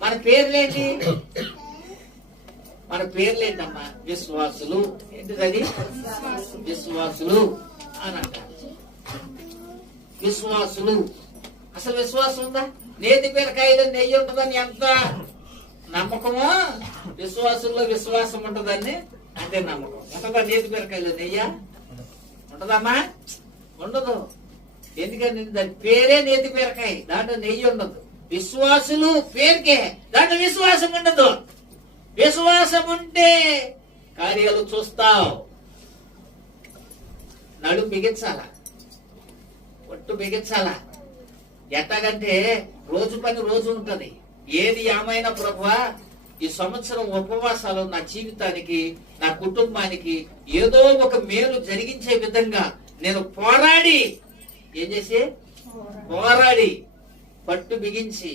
మన పేర్లేంటి? మన పేర్లేంటమ్మా? విశ్వాసులు. ఏంటిది? విశ్వాసులు అని అంటారు. విశ్వాసులు. అసలు విశ్వాసం ఉందా? నేతి బీరకాయలు నెయ్యి ఉంటుందని ఎంత నమ్మకమో, విశ్వాసుల్లో విశ్వాసం ఉంటుందని అంతే నమ్మకం. ఉంటుందా నేతి బీరకాయలు నెయ్య? ఉంటుందమ్మా? ఉండదు. ఎందుకంటే దాని పేరే నేతి బీరకాయ, దాంట్లో నెయ్యి ఉండదు. విశ్వాసులు పేరుకే, దాంట్లో విశ్వాసం ఉండదు. విశ్వాసం ఉంటే కార్యాలు చూస్తావు. నడు బిగించాలా, ఒట్టు బిగించాలా. ఎట్లాగంటే రోజు పని రోజు ఉంటది. ఏది ఏమైనా ప్రభువా, ఈ సంవత్సరం ఉపవాసాలు నా జీవితానికి, నా కుటుంబానికి ఏదో ఒక మేలు జరిగించే విధంగా నేను పోరాడి, ఏం చేసి పోరాడి పట్టు బిగించి